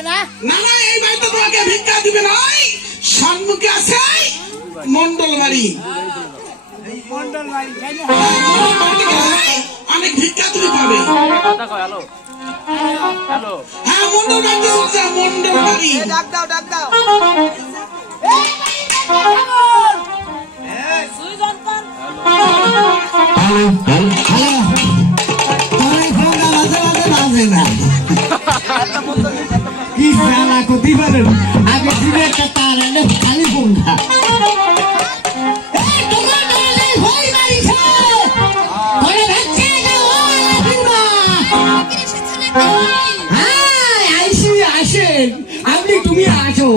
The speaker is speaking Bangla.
না না এই বাড়িতে তোমাকে ভিক্ষা দিবে না। সম্মুখে আছে মন্ডল বাড়ি। মন্ডল বাড়ি অনেক ভিক্ষা তুমি পাবে। হ্যালো হ্যাঁ মন্ডল বাড়ি চলছে, মন্ডল বাড়ি। ডাক দাও ডাক দাও। কি ফেলা করতে পারেন আগে দিনে একটা তার এনে খালি ফোন না আসেন আপনি তুমি আসো